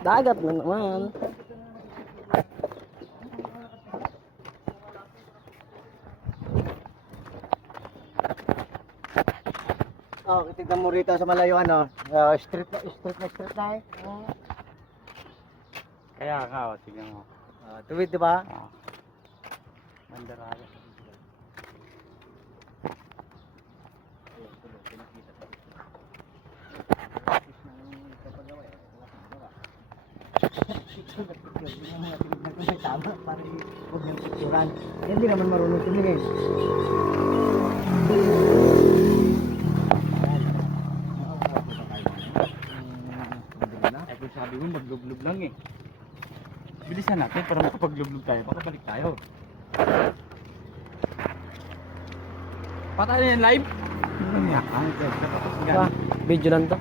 Dagat na naman. Oh, tignan mo rito sa malayo ano. Street na eh. Kaya nga, oh, tingnan mo. Tuwid, di ba? Mandaraya. Tama, para huwag niyang picturan. Hindi naman marunong tumingin. Ay, kung sabi mo, maglublog lang eh. Bilisan natin para makapaglublog tayo. Makabalik tayo. Patay na yan live? Ano yan? Tapos Video lang to.